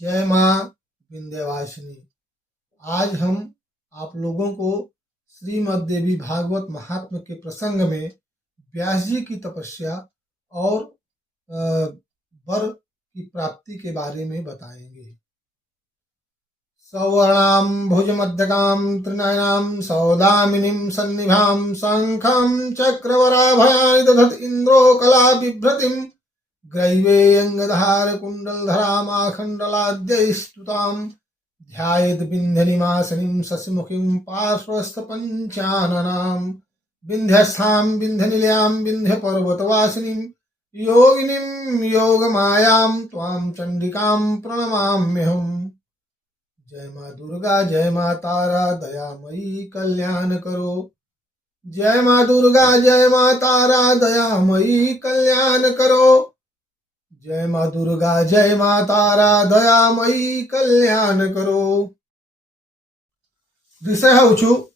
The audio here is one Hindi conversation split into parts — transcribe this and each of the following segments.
जय माँ विंध्यवासिनी। आज हम आप लोगों को श्रीमद् देवी भागवत महात्म्य के प्रसंग में व्यास जी की तपस्या और वर की प्राप्ति के बारे में बताएंगे। सवर्णाम भुजमध्यकाम त्रिनयनाम सौदामिनीं सन्निभां शंखं चक्रवराभयानि दधत् इंद्रो कला बिभ्रतिं ग्रैवेयंगधार कुण्डलधरामाखण्डलाद्यैस्तुतां ध्यायेद् विन्ध्यनिवासिनीं शशिमुखीं पार्श्वस्थ पञ्चाननां विन्ध्यस्थां विन्ध्यनिलयां विन्ध्यपर्वतवासिनीं योगिनीं योगमायां त्वां चण्डिकां प्रणमाम्यहम्। जय माँ दुर्गा, जय माँ तारा, दयामयी कल्याण करो। जय माँ दुर्गा, जय माँ तारा, दयामयी कल्याण करो। जय माँ दुर्गा, जय माँ तारा, दयामयी कल्याण करो। ऋषयः ऊचु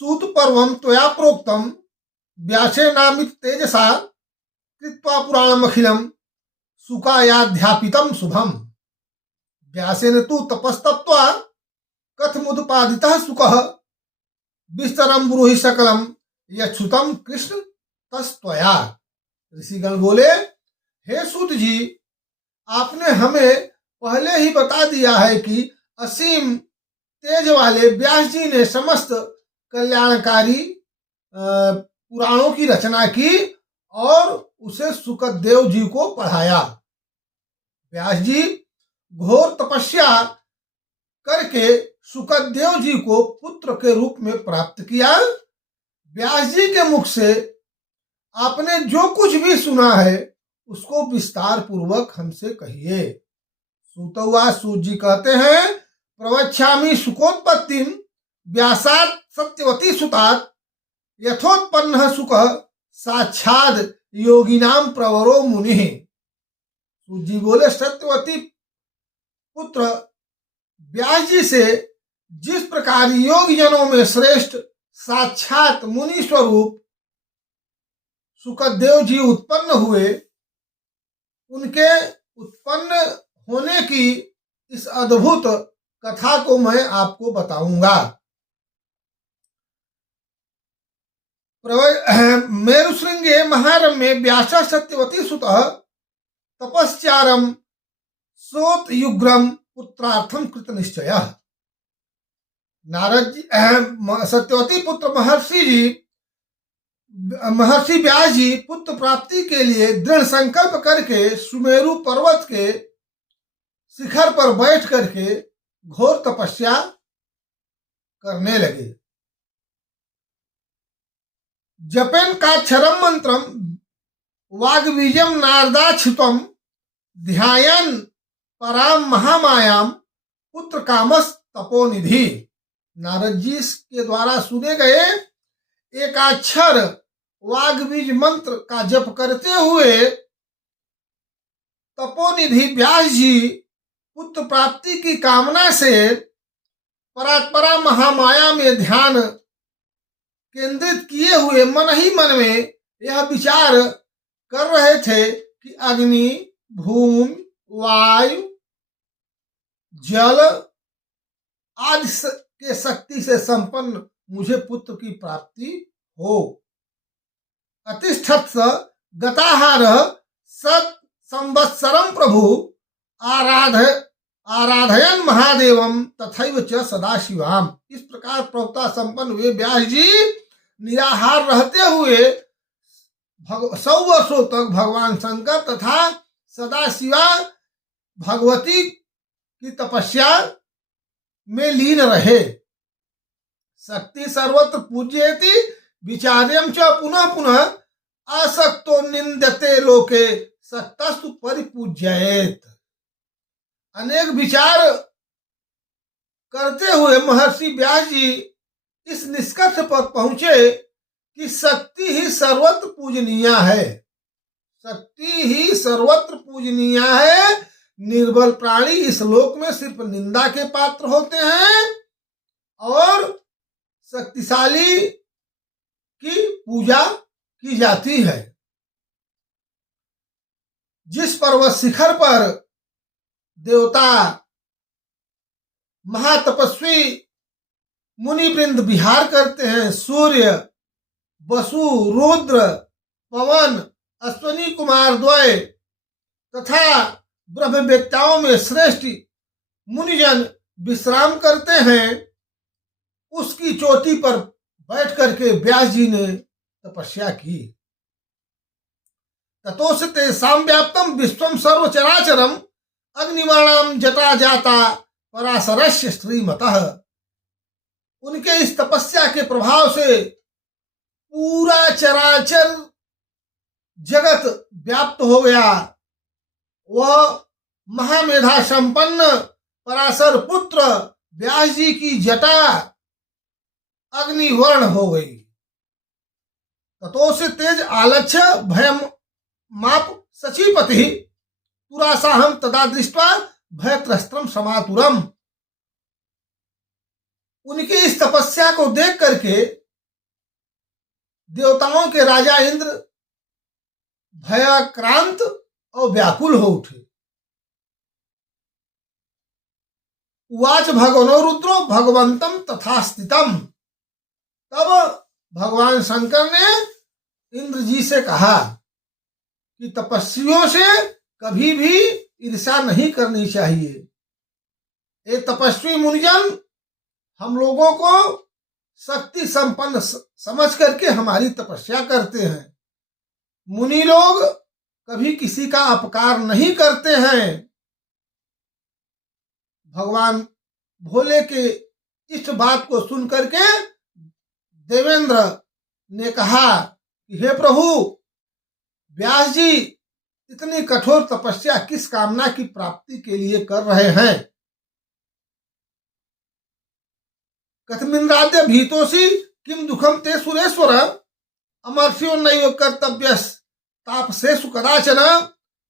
सूत पर्वं त्वया प्रोक्तं व्यासेनामित तेजसा कृत्वा पुराणमखिलं सुकायाध्यापितं शुभम्। व्यासेन तु तपस्तप्त्वा कथमुदपादितः सुखः विस्तरं ब्रूहि सकलं यच्छ्रुतं कृष्ण तस्त्वया। ऋषिगण बोले, हे सूत जी, आपने हमें पहले ही बता दिया है कि असीम तेज वाले व्यास जी ने समस्त कल्याणकारी पुराणों की रचना की और उसे सुखदेव जी को पढ़ाया। व्यास जी घोर तपस्या करके सुखदेव जी को पुत्र के रूप में प्राप्त किया। व्यास जी के मुख से आपने जो कुछ भी सुना है उसको विस्तार पूर्वक हमसे कहिए। सूतवा सूत जी कहते हैं, प्रवक्ष्यामि सुखोत्पत्तिम व्यासात् सत्यवती सुतात् यथोत्पन्नः सुखः साक्षात् योगिनां प्रवरो मुनिः। सूत जी बोले, सत्यवती पुत्र व्यास जी से जिस प्रकार योगी जनों में श्रेष्ठ साक्षात मुनि स्वरूप सुखदेव जी उत्पन्न हुए, उनके उत्पन्न होने की इस अद्भुत कथा को मैं आपको बताऊंगा। मेरुशृंगे महारम्ये व्यासः सत्यवती सुतः तपश्चारम सोत युग्रम पुत्रार्थम कृत निश्चयः। नारद जी सत्यवती पुत्र महर्षि व्यास जी पुत्र प्राप्ति के लिए दृढ़ संकल्प करके सुमेरु पर्वत के शिखर पर बैठ करके घोर तपस्या करने लगे। जपेन काक्षरम मंत्रम वाग्बीजम नारदाच्छ्रुतम ध्यायन पराम महामायाम पुत्र कामस तपोनिधि। नारद जी के द्वारा सुने गए एकाक्षर वाग्बीज मंत्र का जप करते हुए तपोनिधि व्यास जी पुत्र प्राप्ति की कामना से परात्परा महामाया में ध्यान केंद्रित किए हुए मन ही मन में यह विचार कर रहे थे कि अग्नि, भूमि, वायु, जल आदि के शक्ति से संपन्न मुझे पुत्र की प्राप्ति हो। अतिष्ठत् गताहार सत संवत्सरम प्रभु आराधयन महादेवम तथैव च सदाशिवाम। इस प्रकार प्रवक्ता संपन्न हुए व्यास जी निराहार रहते हुए 100 वर्षों तक भगवान शंकर तथा सदाशिवा भगवती की तपस्या में लीन रहे। शक्ति सर्वत्र पूज्येति विचार्यम च पुनः पुनः असक्तो निंदते लोके सक्तस्तु परिपूज्येत। अनेक विचार करते हुए महर्षि व्यास जी इस निष्कर्ष पर पहुंचे कि शक्ति ही सर्वत्र पूजनीय है। शक्ति ही सर्वत्र पूजनीय है। निर्बल प्राणी इस लोक में सिर्फ निंदा के पात्र होते हैं और शक्तिशाली की पूजा की जाती है। जिस पर्वत शिखर पर देवता, महातपस्वी मुनिवृंद विहार करते हैं। सूर्य, वसु, रुद्र, पवन, अश्विनी कुमार द्वय तथा ब्रह्मवेत्ताओं में श्रेष्ठ मुनिजन विश्राम करते हैं। उसकी चोटी पर बैठ करके व्यास जी ने तपस्या की। ततोस्य तेषां व्याप्तम विश्वम सर्वचराचरम अग्निवर्णम जटा जाता पराशरस्य श्रीमतः। उनके इस तपस्या के प्रभाव से पूरा चराचर जगत व्याप्त हो गया। वह महामेधा संपन्न पराशर पुत्र व्यास जी की जटा अग्निवर्ण हो गई। ततोस्य तेज आलक्ष्य भयम माप सचीपति पुरासाहम तदा दृष्ट्वा भयत्रस्त्रम समातुरम। उनकी इस तपस्या को देख करके देवताओं के राजा इंद्र भयाक्रांत और व्याकुल हो उठे। उवाच भगवनो रुद्रो भगवंतम तथा स्थितम। तब भगवान शंकर ने इंद्र जी से कहा कि तपस्वियों से कभी भी ईर्ष्या नहीं करनी चाहिए। ये तपस्वी मुनिजन हम लोगों को शक्ति संपन्न समझ करके हमारी तपस्या करते हैं। मुनि लोग कभी किसी का अपकार नहीं करते हैं। भगवान भोले के इस बात को सुन करके देवेंद्र ने कहा कि हे प्रभु, व्यास जी इतनी कठोर तपस्या किस कामना की प्राप्ति के लिए कर रहे हैं? कथमिंद्राद्य भीतोसी किम दुखम ते सुरेश्वर अमर्ष्यो नैव कर्तव्यस् तापसेषु कदाचन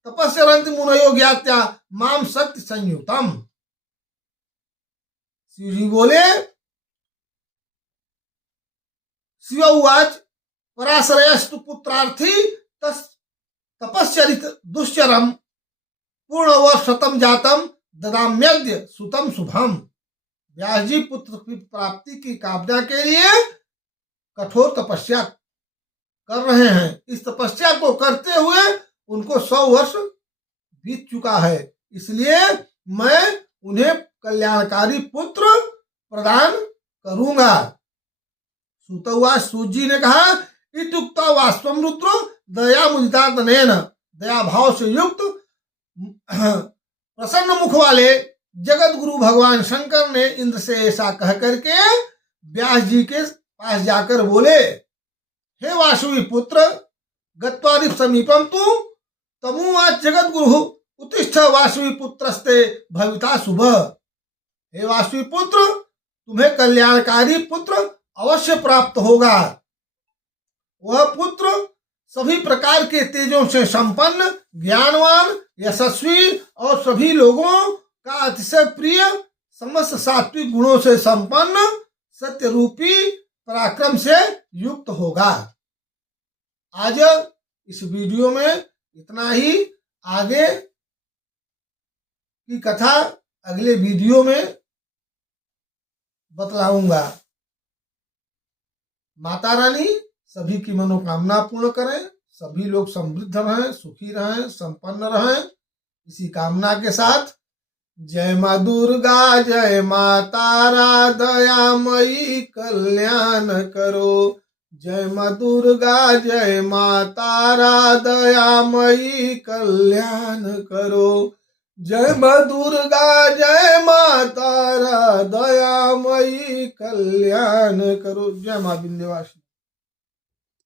तपस्यरन्ति मुनयो ज्ञात्या माम शक्ति संयुतम। शिव जी बोले, शिव उवाच पराशरयस्तु पुत्रार्थी तपश्चरित दुश्चरम पूर्णवर्षतम जातम ददाम्यद्य सुतम शुभम। व्यास जी पुत्र की प्राप्ति की कामना के लिए कठोर तपस्या कर रहे हैं। इस तपस्या को करते हुए उनको 100 वर्ष बीत चुका है, इसलिए मैं उन्हें कल्याणकारी पुत्र प्रदान करूंगा। सुतवा सूत जी ने कहा, इत्युक्ता वास्तवम रुद्रो दया मुदिता तनेन। दया भाव से युक्त प्रसन्न मुख वाले जगत गुरु भगवान शंकर ने इंद्र से ऐसा कह करके व्यास जी के पास जाकर बोले, हे वासुवी पुत्र, गत्वारिफ समीपम तू तमुवाच जगत गुरु उत्तिष्ठ वासुवी पुत्रस्ते भविता शुभ। हे वासुवी पुत्र, तुम्हें कल्याणकारी पुत्र अवश्य प्राप्त होगा। वह पुत्र सभी प्रकार के तेजों से संपन्न, ज्ञानवान, यशस्वी और सभी लोगों का अतिशय प्रिय, समस्त सात्विक गुणों से संपन्न, सत्य रूपी पराक्रम से युक्त होगा। आज इस वीडियो में इतना ही। आगे की कथा अगले वीडियो में बतलाऊंगा। माता रानी सभी की मनोकामना पूर्ण करें, सभी लोग समृद्ध रहें, सुखी रहें, संपन्न रहें, इसी कामना के साथ जय माँ दुर्गा, जय माँ तारा, दयामयी कल्याण करो। जय माँ दुर्गा, जय माँ तारा, दयामयी कल्याण करो। जय माँ दुर्गा, जय माँ तारा, दयामयी कल्याण करो। जय माँ विंध्यवासिनी।